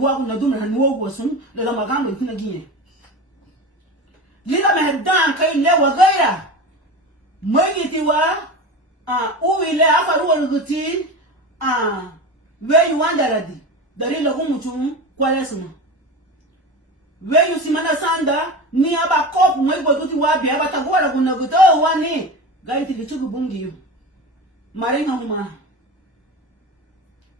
wagu na dumna hanwo wasun le da magamo tuna giye lila mehdan kai le wagaira magiti wa uwile afaru walguti where you wanderadi dari lagu mutum kwaresma where you simana sanda ni aba kop mwe goduti wabi aba tagwara kuna guto wani gaiti lichugu bungi yu marina huma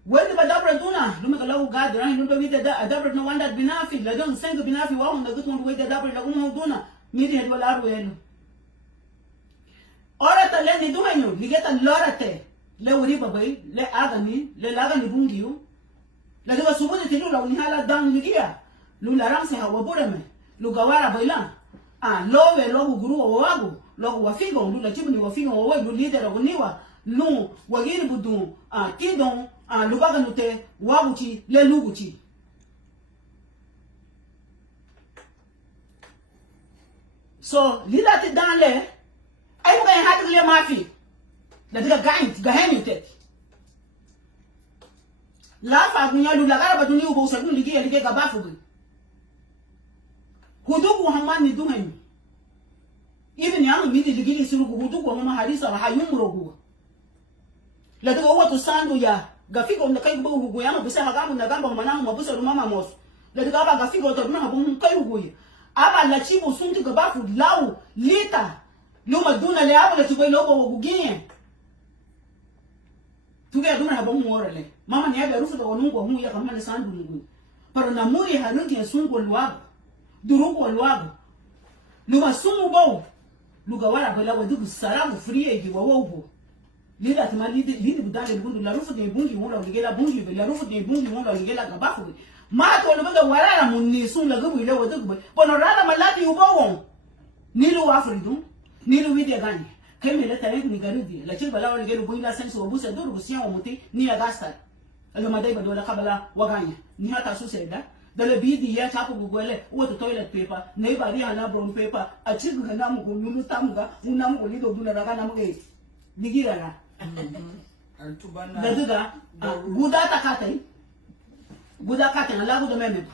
when the dabra duna lume kalau gadra ni lume wite da dabra no wanda binafi la don sengo binafi wa hunda gutu wite dabra lagu mu duna miri hedwa laru eno ora ta le ni dumenyo ligeta lorate le wuri babai le agani le lagani bungi yu la diga subuti tilu la unihala dan ligia lu la ramse hawa bureme lu gawara baila lowe logo guru wa wagu logo wafigo lu la chibuni wafigo wa lu leader wa niwa lu wagiri budu kidon lu baga nute waguchi le luguchi so lila ti dan le ay mo kay hadu le mafi la diga gaheni tet la fa gunya lu la gara batuni ubo sa dun lige gabafu gu hudugu hamani duhani even yangu midi ligili sirugu hudugu hama harisa wa hayumrogu la diga watu sandu ya gafigo na kai bugu hugu yama bisa hagamu na gamba manangu mabusa rumama mosu la diga aba gafigo to na habu kai hugu aba la chibu sunti gabafu lau lita luma duna le aba la chibu lobo hugugie tuge duna habu muorele mama ni abe rufu da wanungu hu ya kama ne sandu nungu pero na muri harungi ya sungu luago durugo luago luma sumu bo luga wala bela wadugu sarabu friye gi wawobo lida tama lidi budale bundu la rufu de bungi wala ligela bungi la rufu de bungi wala ligela gabafu ma to luga wala munni sun la gubu ile wadugu bono rada malati ubo nilu afridu nilu wide gani keme la tare ni garudi la chirba la wala gelu buila senso wabusa duru busia omuti ni ya gasta alo madai badola kabala waganya ni hata suseda dale bidi ya chapo gugwele woto toilet paper nei bari ana brown paper a chigu kana mu gulu tamga unam ko lido duna raga na muge digira na antubana daduga guda takatai guda katai la guda meme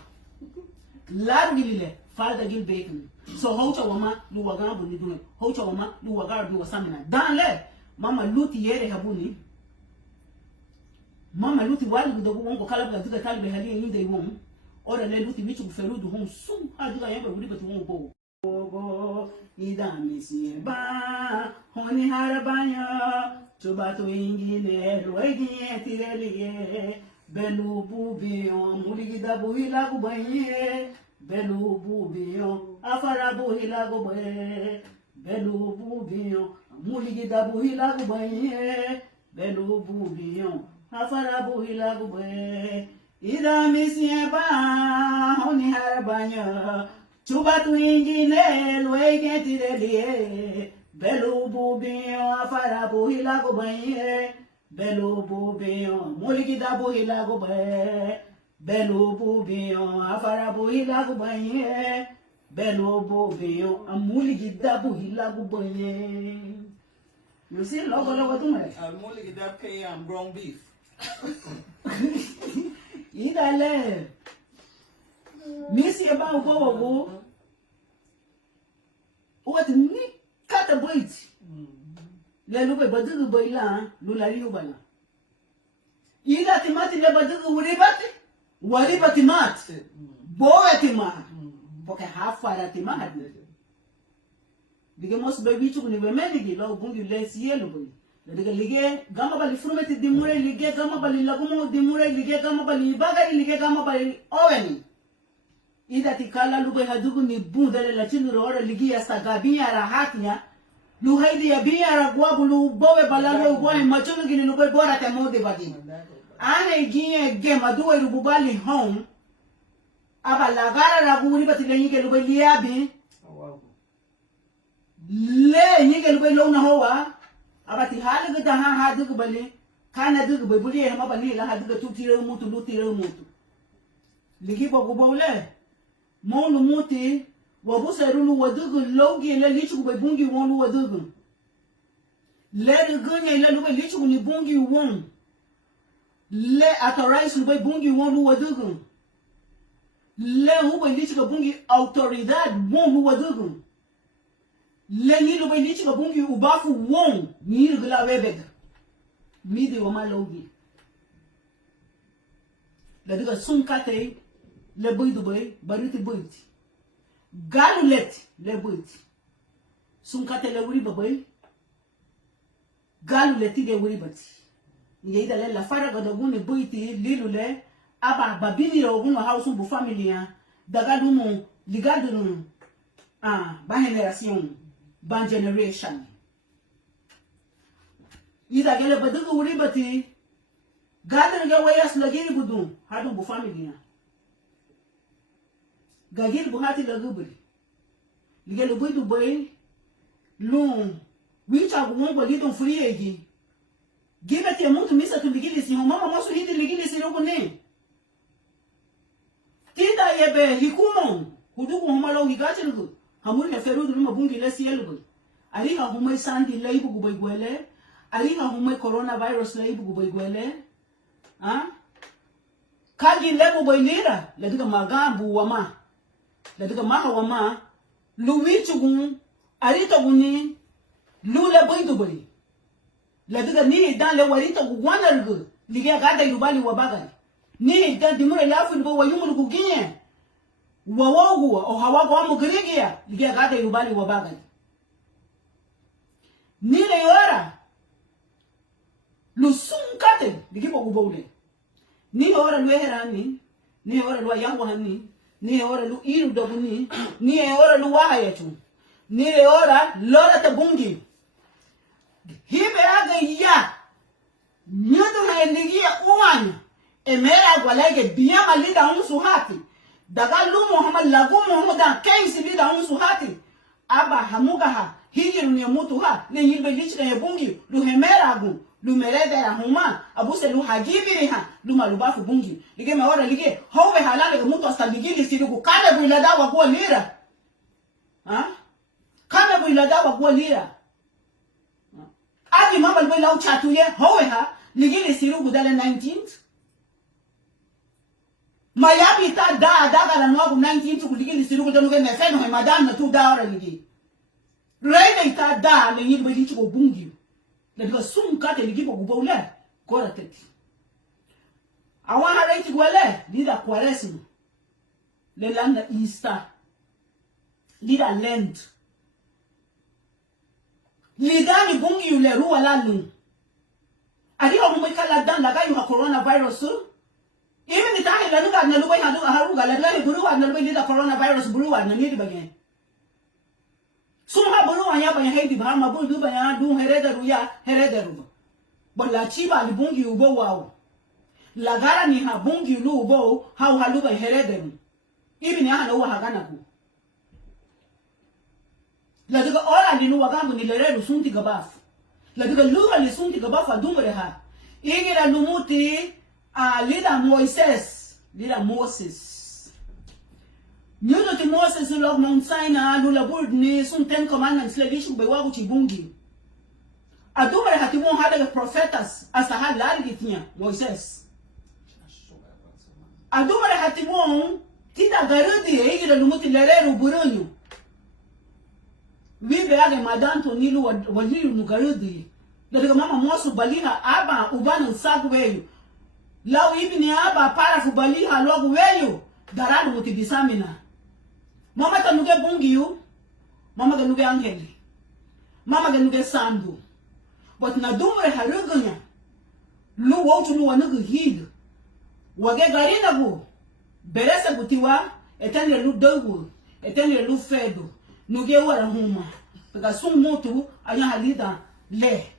la gilile falda gil bacon so haucha wama lu waga bu ni duna haucha wama lu waga du wasamina danle mama luti yere habuni mama luti wali guda wongo kala daduga talbe hali yinde won ora le luti bichu ferudu hon sum adiga yamba wuri batu hon bo go idami siba honi harabanya tubato ingine roigi etirelie belu bubion muligida buhila gubaye belu bubion afara buhila gubaye belu bubion muligida buhila gubaye belu bubion afara buhila gubaye ida misieba honi harbanya chubatu ingine loege tirelie belu bubio afara buhila gobaye belu bubio muligida buhila gobaye belu bubio afara buhila gobaye belu bubio amuligida buhila gobaye. You see logo tume amuligida pay and brown beef idale misi eba ubowo what ni kata boit le lu be badu boila lu la yu bana ida timati le badu wari bati mat boe tima porque hafara tima dige mos be bichu ni be menigi lo bungi le sielo boy daga lige gama bali frumeti dimure lige gama bali lagumo dimure lige gama bali bagari lige gama bali oweni ida tikala lube hadugu ni bundale la chini roora ligi ya sagabia rahatnya lu haidi ya bia ragwabu lu bowe balalo boy machunu gini lube bora te mode badi ana igie gema duwe rububali home aba lagara raguri batile nyike lube liabi le nyike lube lona hoa abati hali gida ha dugu bali kana dugu bali ya ma bali la dugu tutire mutu lutire mutu ligi bogo bole monu muti wabusa rulu wadugu logi le lichu bungi wonu wadugu le dugunya le lube lichu ni bungi won le authorize lube bungi wonu wadugu le hubo lichi ka bungi autoridade bon mu wadugu le ni lo lichi ka bungi ubafu won ni gla webeg mi de wama logi la diga sunkate le boy du boy bariti boyti galulet le boyti sunkate le wuri baboy galuleti de wuri bati nge ida le la fara ga dogune boyti lilule aba babini ro gun hausu bu family ya daga dumu ligado no ba generation ban generation ida gele badugo wuri bati gadar ga wayas lagiri budu hadu bu family ya gagir bu hati lagubri ligelo budu boy lu wicha bu mo bali don free egi gibete muito misa tu ligili si mama mosu hidi ligili si rogo ne tida yebe hikumo hudugu homalo higatilugu hamuri ya ferudu luma bungi lesi yelugu ariha humai sandi laibu gubaigwele ariha humai coronavirus laibu gubaigwele kagi lebu boilira ladiga magambu wama ladiga maha wama luwichugu arito guni lule boidu boi ladiga ni dan le warito gugwana lugu ligia gada yubali wabagai ni dan dimure lafu libo wayumu guginye wawogu o hawago amu grigia ligia gada yubali wabagai ni le yora lusunkate ligibo gubole ni yora luherani ni yora lu yango hani ni yora lu iru doguni ni yora lu wahayetu ni yora lora tabungi hibe aga ya nyoto na eligia uwanya emera gwalege biya malida unsu hati daga lu Muhammad lagu Muhammad kaisi lida unsu hati aba hamuga ha hijiru ni mutu ha ne yilbe lichika yebungi lu hemera agu lu merede ya huma abuse lu hagibiri ha lu malubafu bungi lige mawara lige howe halale ke mutu astaligili silugu kame builada wa kuwa lira kame builada wa kuwa lira agi mama lwe lau chatuye howe ha ligili silugu dale 19th mayabi ta daga la nwagu 19th kuligili silugu danuge nefeno he madame na tu daora ligi rede ita da le yilbe lichiko bungi le diga sum kate ligibo gubole kora teti awan hareti gwele lida kwaresimo le landa Easter lida Lent lidani bungi yule ruwa lalu adiga mumekala dan laga yu coronavirus even ni tahe la nuga na lubai hadu haruga la le buruwa na lubai lida coronavirus buruwa na nidi bagen sumha buruwa ya bayan heidi ba ma bundu bayan du herederu ya herederu bola chiba li bungi ubo wao lagara ni ha bungi lu ubo hau haluba herederu even ya hana wa hagana ku la diga ora ni nuwa gambu ni lereru sunti gabafu la diga luga li sunti gabafu adumre ha ingira lumuti lida Moses Nyudo ti Moses log Mount Sinai lula bud ni sun 10 commandments le lishu be wagu chibungi adumre hatibon hada prophetas asa halali gitnya Moses adumre hatibon tida garudi ingira lumuti lereru burunyu wibe age madanto nilu walilu nugarudi daga mama mosu baliha aba ubanu sagu weyu law ibni aba para fu baliha logu weyu daradu mutibisamina mama kanuge bungiyu mama kanuge angeli mama kanuge sandu but na dumre harugunya lu wotu lu wanugu hid wage garina bu beresa gutiwa etanye lu dogu etanye lu fedo nuge wara huma pega sum motu anya halida le